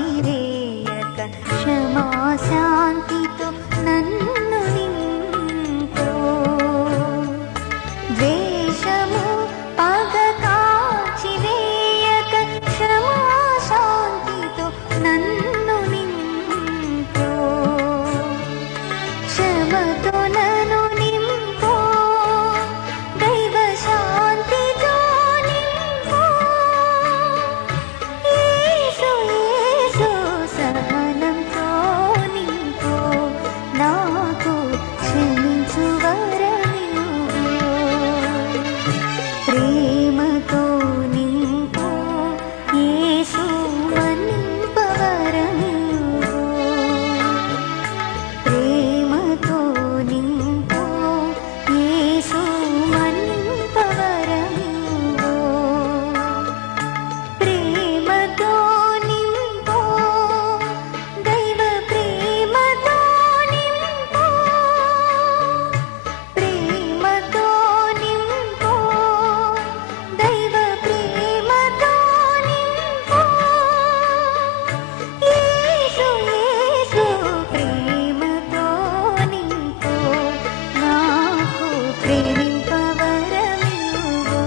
కాచివేయక క్షమా శాంతితో నన్ను నింపో. ద్వేషము పగ కాచివేయక క్షమా శాంతితో నన్ను నింపో. క్షమతో నన్ను నింపో, దైవ శాంతితో నింపో. యేసు యేసు సహనంతో నింపో, నాకు క్షమించు వరమివ్వు. ప్రేమతో నింపో, యేసు మన్నింప వరమివ్వు. ప్రేమతో నింపో, యేసు మన్నింప వరమివ్వు. ప్రేమతో నింపో, దైవ ప్రేమతో నింపో. ప్రేమతో నింపో, దైవ ప్రేమతో నింపో. యేసు యేసు ప్రేమతో నింపో, నాకు ప్రేమింప వరమివ్వు.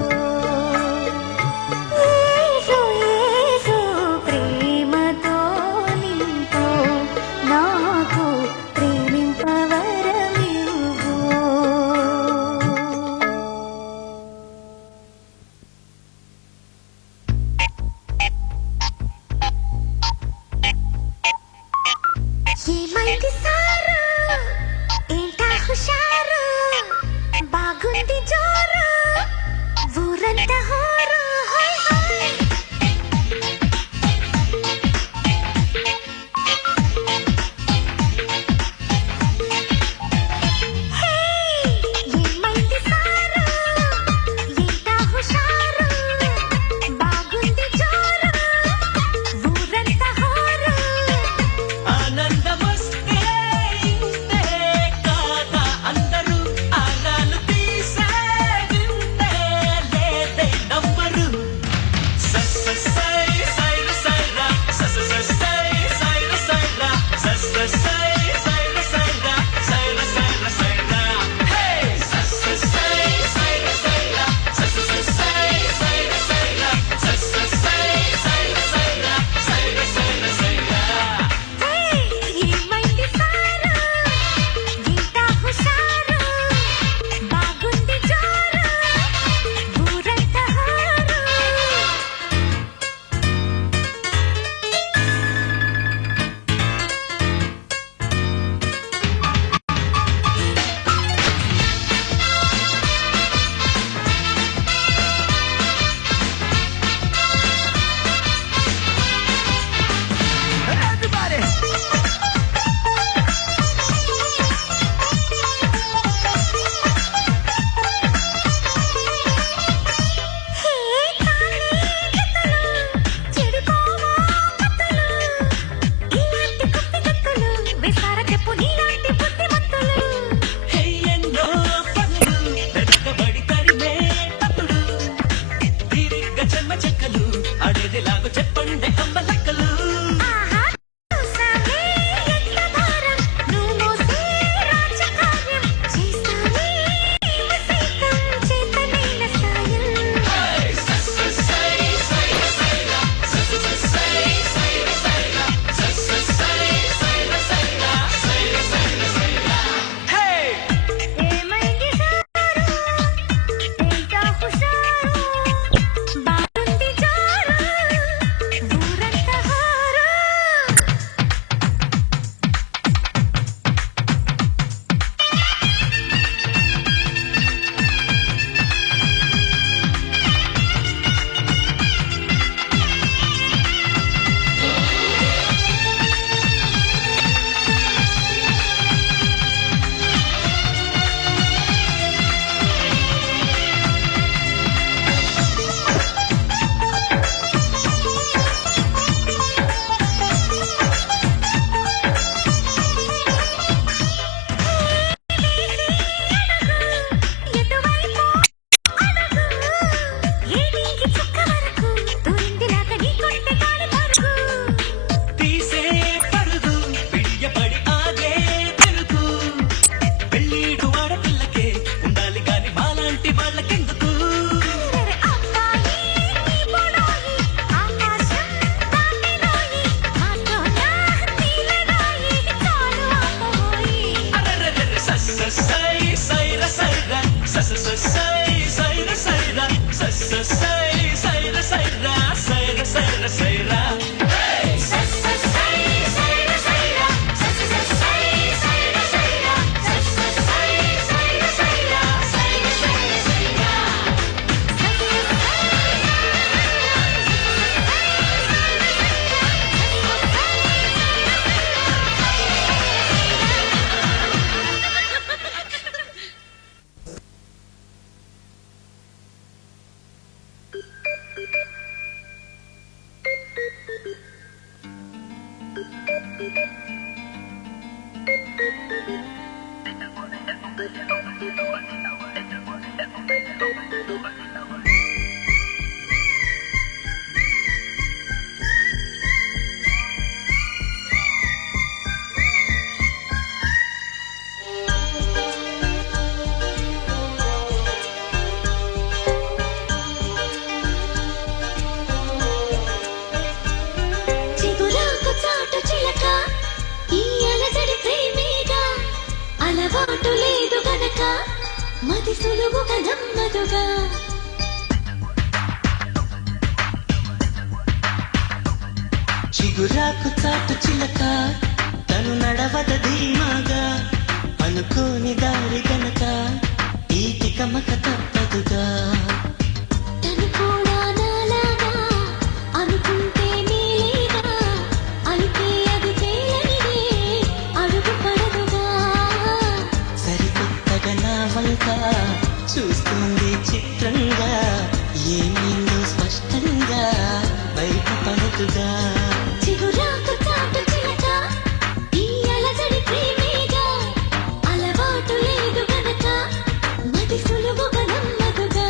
యేసు యేసు ప్రేమతో నింపో, నాకు ప్రేమింప వరమివ్వు. ఏమైంది సారు, ఏంటా హుషారు, బాగుంది జోరు, ఊరంతా హోరు. హోయ్ హోయ్. హే, ఏమైంది సారు, ఏంటా హుషారు, బాగుంది జోరు, ఊరంతా హోరు. ఆనందమొస్తే ఇంతే కాదా అందరూ ఆగాలు తీసే వింతే లేదే నమ్మరు. సై సైర సైరా సైర సైరా సైర సైర సైరా సైర సైర. హే సై సైర సైరా సైర సైర సైరా. హే, ఏమైంది సారు, ఏంటా హుషారు, బాగుంది జోరు, ఊరంతా హోరు. Everybody. హే కాలేజతులు, చెడిపోవా మత్తులు, ఇలాంటి కుప్పిగత్తులు, విసార చెప్పు నీలాంటి బుద్ధిమంతులు. హే ఎన్నో పనులు వెనకబడి తరిమే తప్పుడు, దీర్ఘ జన్మ చెక్కలు అడేదిలాగో చెప్పండి అమ్మ లెక్కలు. ఆహా, చూసావే ఎంత భారం, నువ్వు మోసే రాజకార్యం, చేస్తావే నీవు సైతం చేతనైన సాయం. హే ఏమైంది సారు, ఏంటా హుషారు, బాగుంది సైరా సైరా సైరా సైరా సైరా చిగురాకు చాటు చిలక ఈ అలజడి ప్రేమేగా అలవాటు లేదు గనక మది సులువుగా నమ్మదుగా చిగురాకు చాటు చిలక తను నడవద ధీమాగా అనుకోని దారి గనక ఈ తికమక తప్పదుగా తను కూడా నాలాగా అనుకుంటే మేలేగా అయితే అది తేలనిదే అడుగు పడదుగా సరికొత్తగా నా వంక చూస్తుంది చిత్రంగా ఏమిందో స్పష్టంగా బయటపడదుగా చిగురాకు చాటు చిలక ఈ అలజడి ప్రేమేగా అలవాటు లేదు గనక మది సులువుగా నమ్మదుగా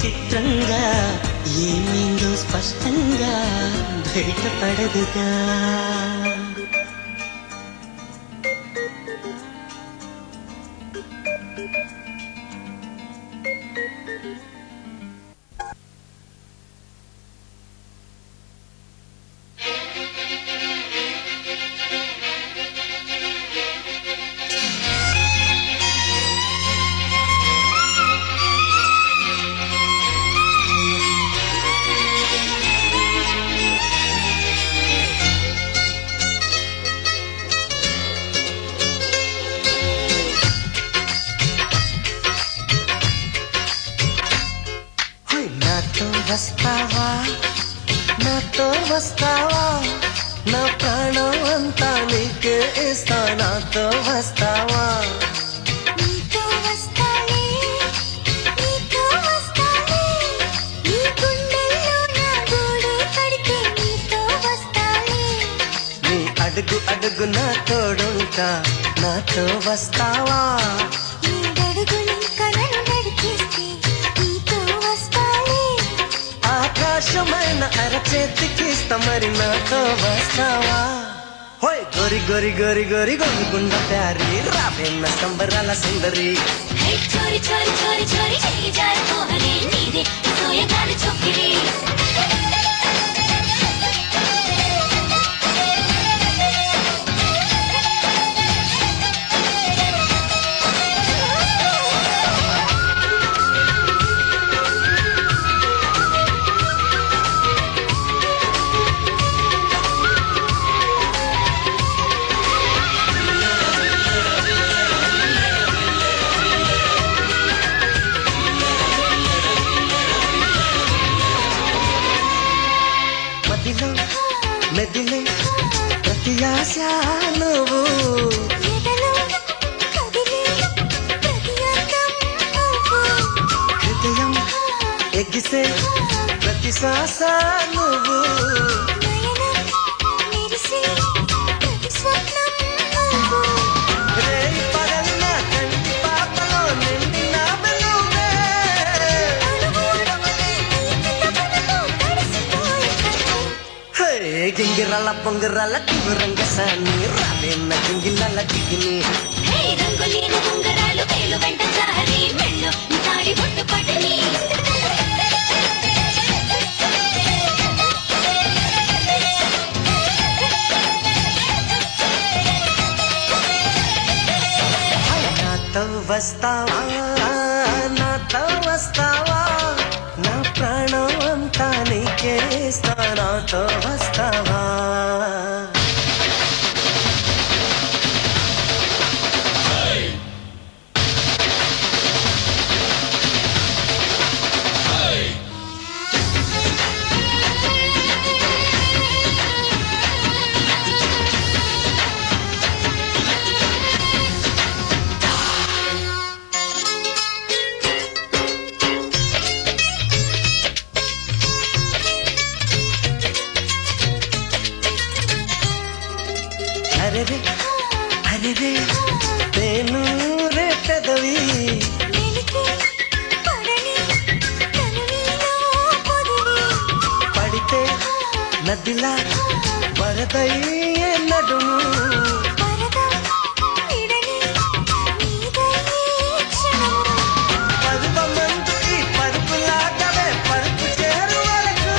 చిత్రంగా ఏమైందో స్పష్టంగా బయటపడదుగా. నాతో వస్తావా, నాతో వస్తావా, నా ప్రాణం అంతా నీకే ఇస్తా. నాతో వస్తావా, నీతో వస్తానే, నీతో వస్తానే, నీ గుండెల్లో నా గూడు కడితే నీతో వస్తానే. నీ అడుగు అడుగు నా తోడుంటా. నాతో వస్తావా, నీ అడుగుని కనను నడిపిస్తే నీతో వస్తానే. ఆకాశమైన అరచేతికిస్తా. మరి నాతో వస్తావా? హోయ్ గోరి గోరి గోరి గోరి గోరుగుండ ప్యారి రావేన్న సంబరాల సుందరి. హే చోరి చోరి చోరి చోరి చెయ్యి జారిపోహరే నీదే సోయగాడు చొక్కిరి. మదిలో మెదిలే ప్రతి ఆశ నువ్వు. ఎదలో కదిలే ప్రతి అందం నువ్వు. హృదయం ఎగిసే ప్రతి శ్వాస నువ్వు. నయనం మెరిసే ప్రతి స్వప్నం నువ్వు. రేయి పగలు నా కంటి పాపలో నిండినామె నువ్వే. అడుగు అడుగునే నీ తపనతో తడిసిపోయాను. హే గింగిరాల పొంగిరాల టింగురంగ సాని రావేన్న గింగిలాల దిగిని. హే రంగులీన ఉంగరాలు వేలు వెంట జారి మెళ్ళో నీ తాడి బొట్టు పడని. నాతో వస్తావా, నాతో వస్తావా, నా ప్రాణం అంతా నీకే ఇస్తా. నాతో వస్తావా, అరెరే అరెరే నేను రే పెదవి. వెలికి పడని తను నీలో పొదివి. పడితే నదిలా వరదయ్యే నడుము. వరదం విడని నీదై క్షణము. పరువమందు ఈ పరుపులాగవే పరుపు చేరు వరకు.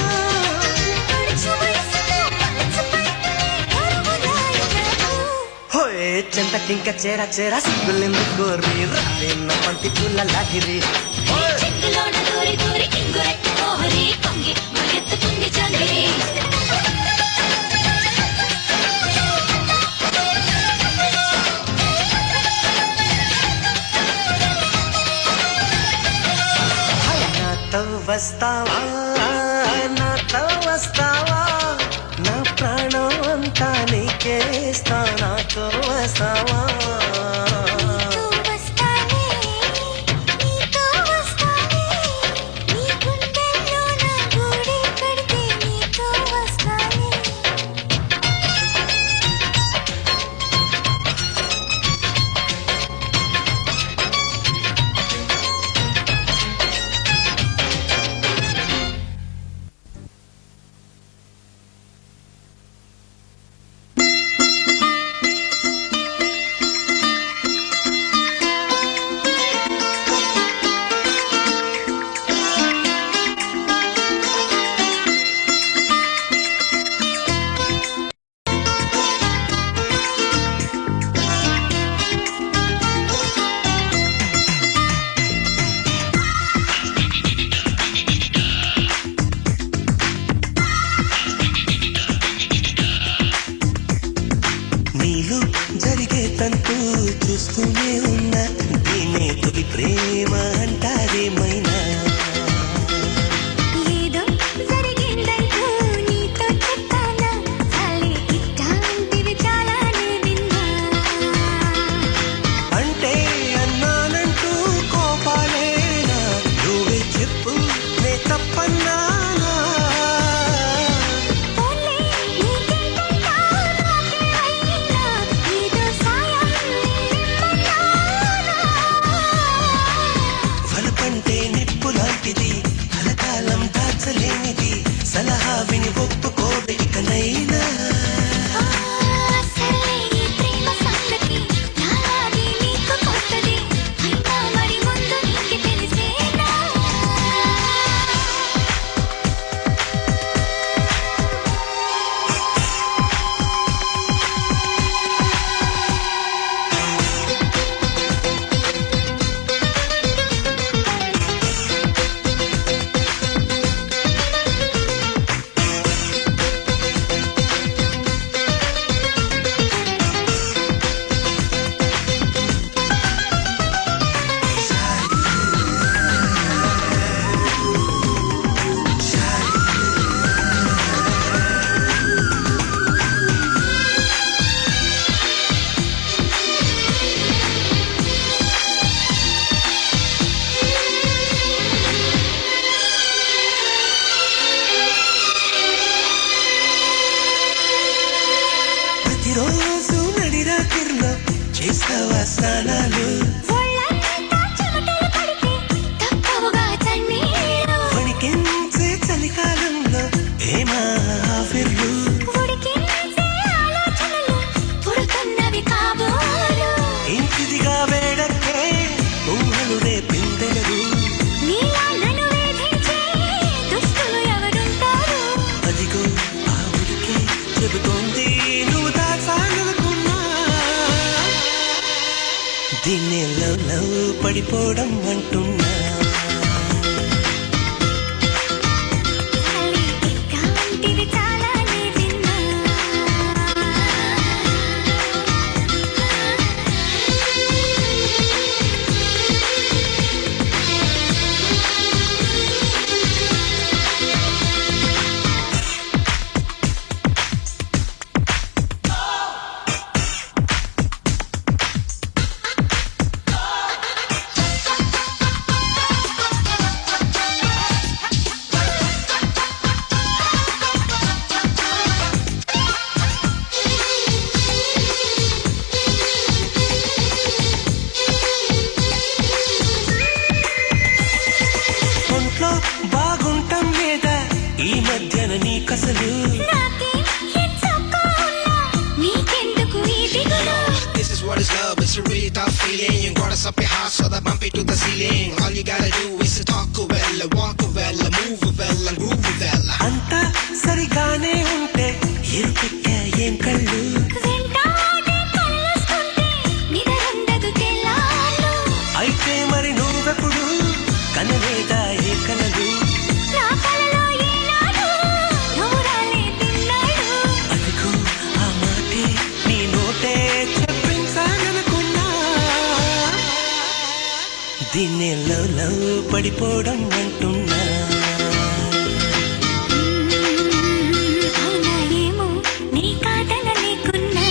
పడుచు వయసులో పడుచుపై కరువులాయనకు. హోయ్ చెంతకింక చేర చేర సిగ్గులెందు కోరి రావేన్న పంటి పూల లాగిరి. చెంగులోన దూరి దూరి కింగురెత్తి పోహరి పొంగి మగెత్తుకుంది చంద్రి. నాతో వస్తావా, నాతో వస్తావా, నా ప్రాణం అంతా నీకే ఇస్తా. నాతో వస్తావా, నీతో వస్తానే, నీతో వస్తానే, నీ గుండెల్లో నా గూడే కడితే నీతో వస్తానే. అన్నానా ఓన్లీ నీకేంటంటా నాకేమైనా ఏదో సాయం నిమ్మన్నానా వలపంటే నిప్పు లాంటిది కలకాలం దాచలేనిది సలహా విని ఒప్పుకోవే ఇకనైనా సరే ఈ ప్రేమ సంగతి నాలాగే నీకు కొత్తది అయినా మరి ముందు నీకు తెలిసేనా ప్రతిరోజు నడిరాత్రిలో చేస్తావా స్నానాలు ఒళ్ళంతా చెమటలు పడితే తప్పవుగా చన్నీళ్ళు వణికించే చలికాలంలో ఏమా ఆఫిర్లు ఉడికించే ఆలోచనలు పుడుతున్నవి కాబోలు ఇంటిదిగా వేడకే ఊహలు రేపిందెలరు నీలా నన్ను వేధించే దుష్టులు ఎవరుంటారు అదిగో ఆ ఉడికి చెబుతోంది నువ్వు దాచాలనుకున్నా దీన్ని లవ్ పడిపోవడం అంటున్నా చలి ఇట్లాంటివి చాలానే విన్నా ఒంట్లో బాగుంటాం లేదా ఈ మధ్యన నీకసలు నాకే ఎంచక్కా ఉన్నా నీకెందుకు ఈ దిగులు This is what is love, it's a really tough feeling. You got us up your heart so that bump it to the ceiling. All you gotta do is to talk well, walk well, move well, and groove well. అంతా సరిగానే ఉంటే ఇరుపెక్క ఏం కళ్ళు వెంటాడే కళ్ళొస్తుంటే నిద్రుండదు తెల్లార్లు అయితే మరి నువ్వెప్పుడు కనలేదా ఏ కలలు నా కలలో ఏనాడు నువ్వు రాలేదున్నాడు అదిగో ఆ మాటే నీ నోటే చెప్పించాలనుకున్నా దీన్ని లవ్ పడిపోవడం అంటున్నా అవునా ఏమో నీ కాదన లేకున్నా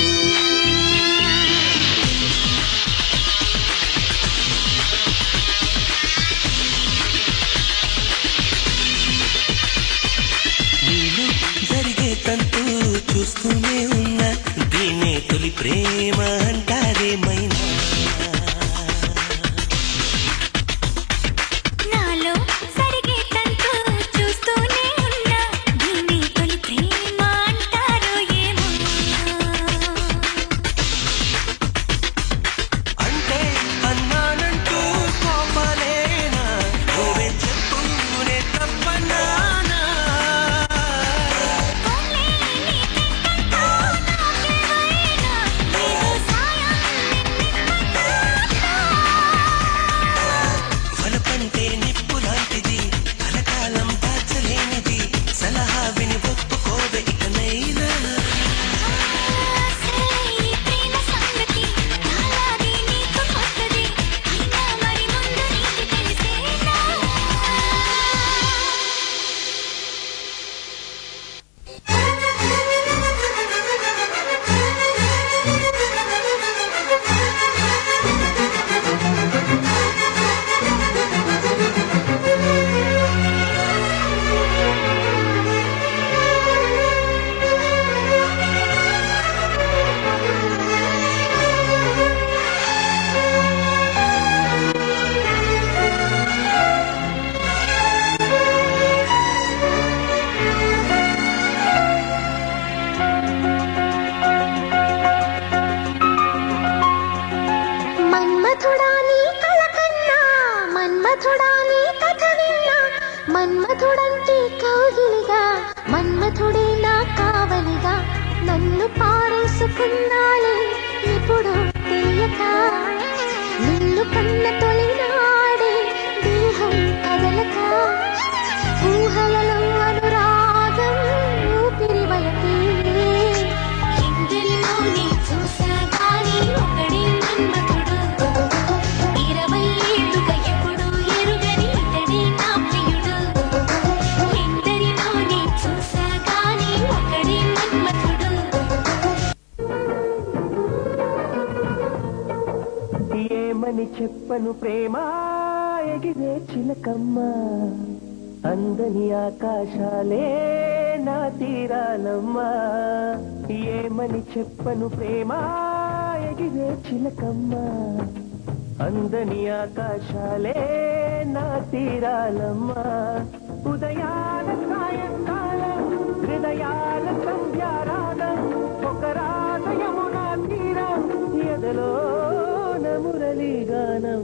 నీలో జరిగే తంతు చూస్తూనే ఉన్నా దీన్నే తొలి ప్రేమ అంటారేమైనా నాలో సరిగే తంతు చూస్తూనే ఉన్నా దీన్ని తొలి ప్రేమ అంటారు ఏమో అంటే అన్నానంటూ కోపలేనా నువ్వే చెప్పునే తప్పనానా ఓన్లీ నీకెంటంటా నాకేమైనా ఏదో సాయం మన్మథుడంటే కౌగిలిగా మన్మథుడే నా కావలిగా నన్ను పారేసుకున్నాలే ఇప్పుడు తెలియక నిన్ను కన్న తొలినాడే దేహం కదలక ఊహలలో అనురాగం ఊపిరి వలకే ఎందరిలోనే చూసాగాని ఒకడే మన్మథుడు 20 ఏళ్లుగా ఎప్పుడు ఎరుగని ఇతడే నా ప్రియుడు ఎందరిలోనే చూసాగాని ఒకడే మన్మథుడు ఏమని చెప్పను ప్రేమ ఎగిరే చిలకమ్మ అందని ఆకాశాలే నా తీరాలమ్మా ఏమని చెప్పను ప్రేమ ఎగిరే చిలకమ్మ అందని ఆకాశాలే నా తీరాలమ్మా ఉదయాల సాయంకాలం హృదయాల సంధ్యారాగం ఒక రాగయమునా తీరం ఎదలో మురళీగానం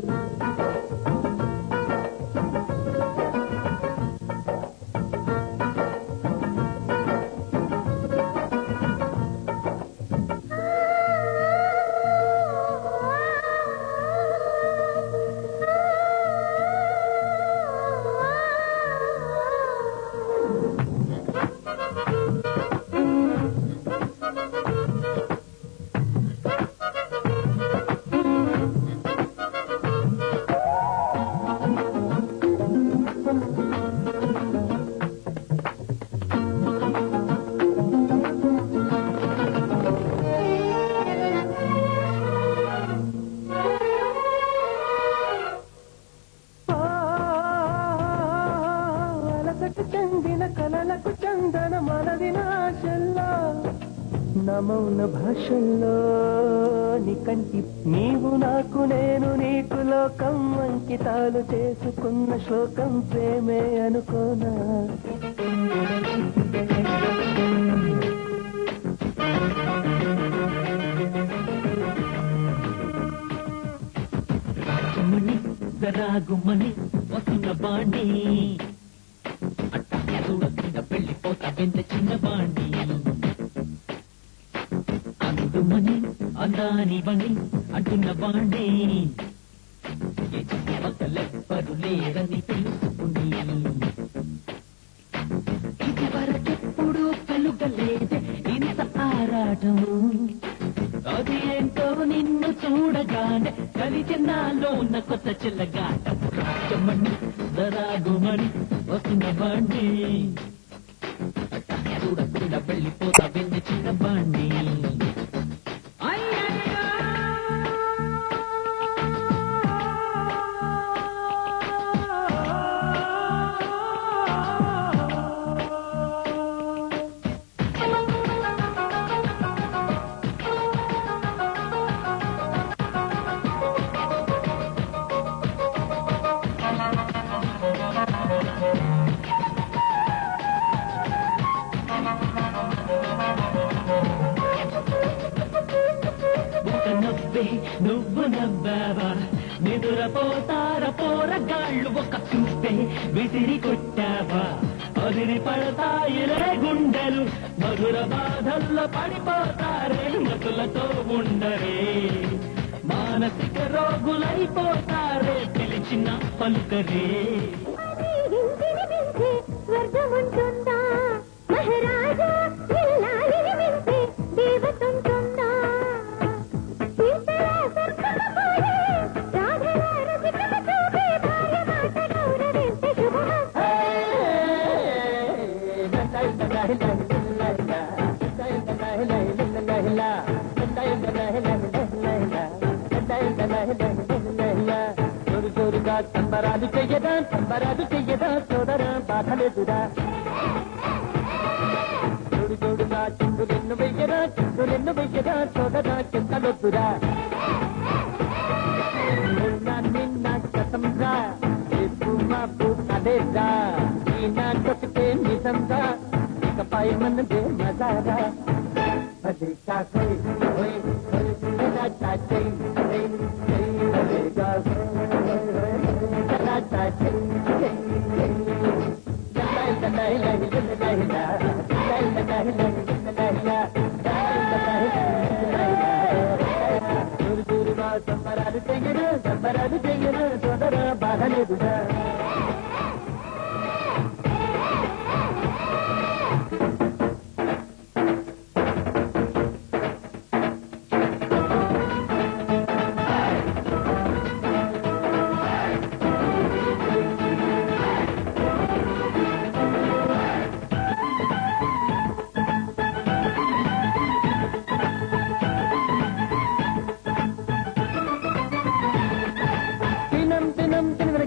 చెందిన కలలకు చందన మనది నాశల్లో నమౌన భాషల్లో నికంటి నీవు నాకు నేను నీకు లోకం అంకితాలు చేసుకున్న శోకం ప్రేమే అనుకోనా రాజమణి జరాగుమణి వస్తున్న బాణి చూడకుండా వెళ్ళిపోతా పెద్ద చిన్న బాండి అందుమని అందానివని అంటున్న బాండి పక్కలెవ్వరు లేరని తెలుసుకుని ఇది వరకెప్పుడు కలుగలేదే ఇంత ఆరాటము అది ఏంటో నిన్ను చూడగానే కలిసి నాలో ఉన్న కొత్త చిల్లగాటము రాజమణి జరాగుమణి వస్తున్న బాండి చూడకుండా వెళ్ళిపోతా వెన్న చిన్న బాండి నువ్వు నవ్వావా నిదురపోతార పోరగాళ్ళు ఒక చూస్తే విసిరి కొట్టావా అదిరి పడతాయిలే గుండెలు మధుర బాధల్లో పడిపోతారే మతులతో ఉండరే మానసిక రోగులైపోతారే పిలిచిన పలుకరే స్వర్గముంటుందా మహారాజా ఇల్లాలిని వింటే దేవతుంటుందా సంబరాలు చెయ్యదా సోదరా బాధలేదురా జోడు జోడుగా చిందులెన్ను వెయ్యదా సోదరా చింతలొద్దురా నిన్న కసంరా రేపు మాపు అదేరా ఈనాకొకటే నిజంగా ఇకపై మనదే మజారా అదే కాసే సంబరాలు చెయ్యను సోదర బాధలేదుగా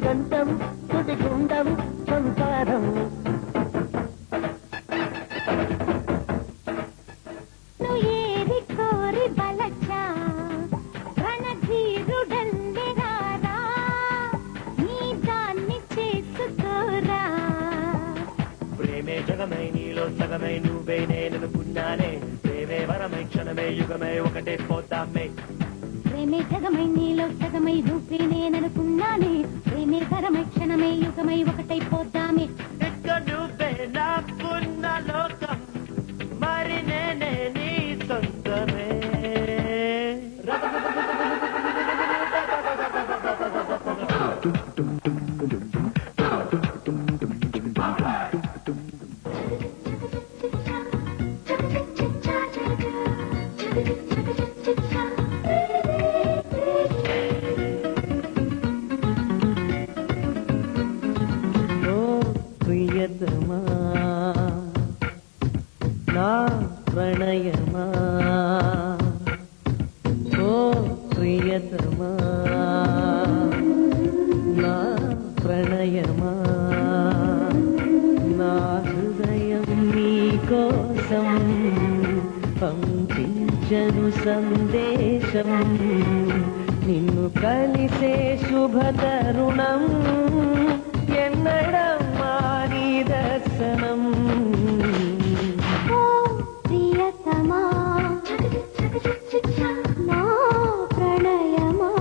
గంటం తుడిగుండం సంసారం ఏరి కోరి బలచా రణధీరుడల్లే రారా నీ దాన్ని చేసుకోరా ప్రేమే జగమై నీలో సగమై నువ్వే నేననుకున్నానే ప్రేమే వరమై క్షణమే యుగమై ఒకటే పోతామే ప్రేమే జగమై నీలో సగమై నువ్వే నేననుకున్నానే ప్రేమే వరమై క్షణమై యుగమై ఒకటైపోద్దామే ఇక నువ్వే నాకున్న లోకం మరి నేనే నీ సొంతమే ప్రియతమా నా ప్రణయమా ఓ ప్రియతమా నా ప్రణయమా నా హృదయం నీ కోసం పంపించను సందేశం నిన్ను కలిసే శుభ తరుణం ఎన్నడమ్మా నీ దర్శనం ఓ ప్రియతమా నా ప్రణయమా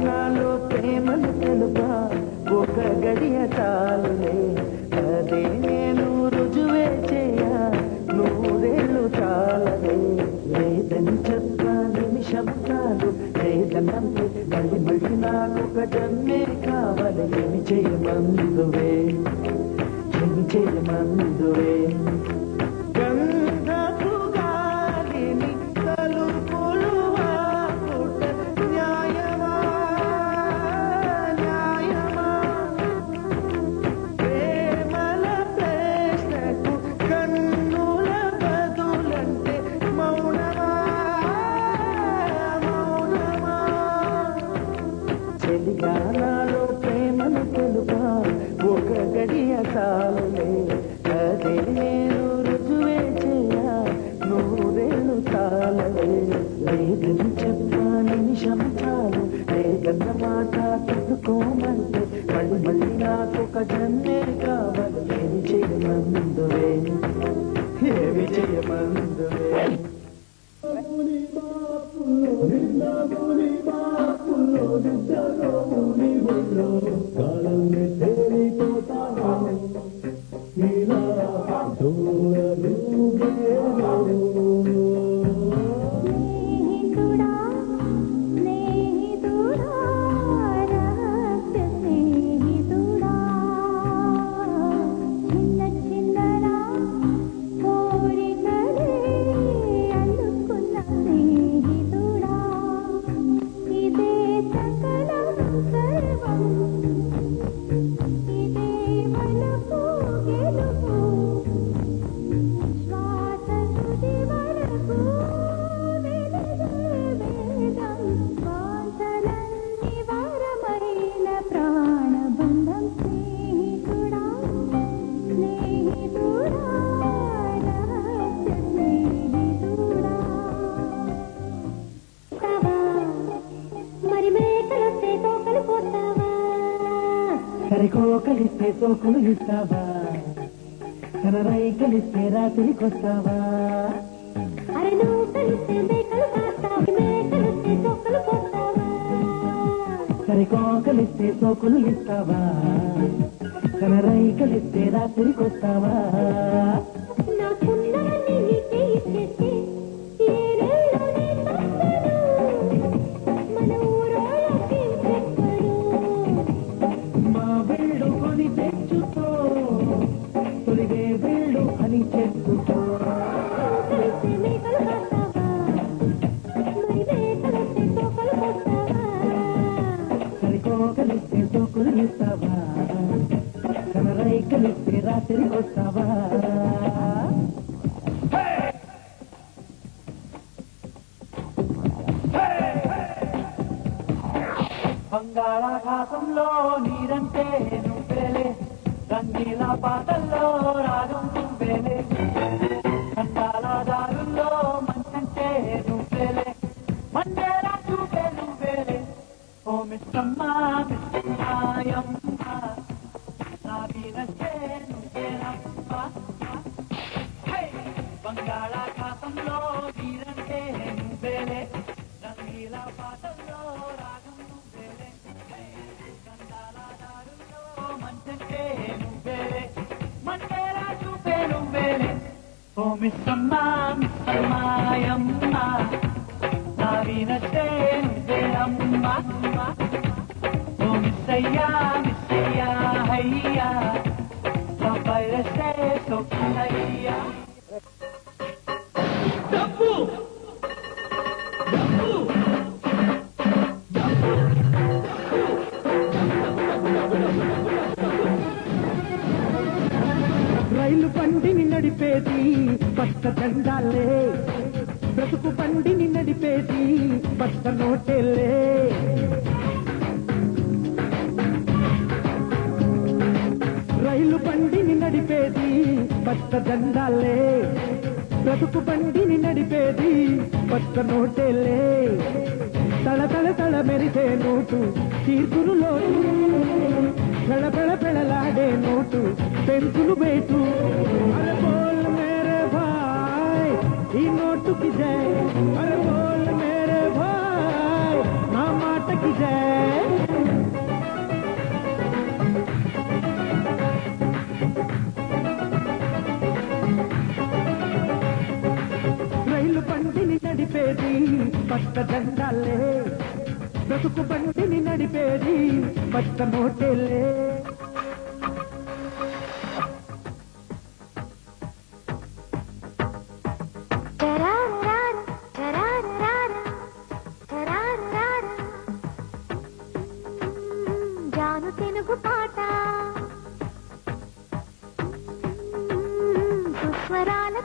నాలో ప్రేమను తెలుపా ఒక గడియ చాలులే అదే నేను రుజువే చేయా నూరేళ్ళు చాలదే లేదని చెప్ప నిమిషం చాలు లేదన్నంటే మళ్ళీ మళ్ళీ నాకు ఒక జన్మే కావాలి ఏమి చేయమందువే ఏమి చేయమందువే చెలిగానాలో ప్రేమను తెలుపా ఒక గడియ చాలులే అదే నేను స్నేహితుడా స్నేహితుడా రహస్య స్నేహితుడా చిన్న చిన్నరా కోరికలే అల్లుకున్న స్నేహితుడా ఇదే సకలం సర్వం ఇదే వలపు గెలుపు శ్వాస తుది వరకు వెలుగే వేదం వాంఛలన్నీ వరమైన ప్రాణబంధం స్నేహితుడా స్నేహితుడా రహస్య స్నేహితుడా మరి మేకలొస్తే తోకలు పోతావా సరికోకలిస్తే సోకులు ఇస్తావా తన రైకలిస్తే రాత్రికొస్తావా అరే నువ్వు కలిస్తే మేకలు కాస్తావా మేకలొస్తే తోకలు పోతావా సరికోకలిస్తే సోకులు ఇస్తావా తన రైకలిస్తే రాత్రికొస్తావా నాకున్నవన్నీ నీకే ఇచ్చేస్తే ఏరేళ్ళు నీ తప్పను మన ఊరోళ్ళకి చెప్పడు మా వీడు కొని తెచ్చుకో తొలిగే వీడు అని చెప్పుకో కలిస్తే మేకలు కాస్తావా మరి మేకలొస్తే తోకలు పోతావా సరికోకలిస్తే సోకులు ఇస్తావా తన రైకలిస్తే రాత్రికొస్తావా బంగాళాఖాతంలో నీరంటే నువ్వేలే రంగీల పాటల్లో రాగం నువ్వేలే ఖండాల దారుల్లో మంచంటే నువ్వేలే మండేలా చూపే నువ్వేలే ఓ మిస్సమ్మా మిస్సమ్మాయమ్మ నా వీరచ్చే నువ్వేనమ్మా బంగాళాఖాతంలో నీరంటే నువ్వేలే రంగీల పాటల్లో రాగం నువ్వేలే ఖండాల దారుల్లో మంచంటే నువ్వేలే మండేలా చూపే నువ్వేలే ఓ మిస్సమ్మా మిస్సమ్మాయమ్మ నా వీరచ్చే నువ్వేనమ్మా ఓ మిస్సయ్యా మిస్సయ్యా హయ్యా నా పైరసే సొక్కయ్యా రైలు బండిని నడిపేది పట్ట దండాలే బ్రతుకు బండిని నడిపేది పట్ట నోటేలే రైలు బండిని నడిపేది పట్ట దండాలే బ్రతుకు బండిని నడిపేది పట్ట నోటేలే తల తల తల మెరిసే నోటు తీర్పులు లోటు పెళ పెళ పెళలాడే నోటు పెంకులు బేటు అరే బోల్ మేరే భాయ్ ఈ నోటుకి జై అరే బోల్ మేరే భాయ్ నా మాటకి జై రైలు బండిని నడిపేది పట్ట దండాలే బ్రతుకు బండిని నడిపేది పట్ట నోటేలే జాను తెలుగు పాట సుస్వరాల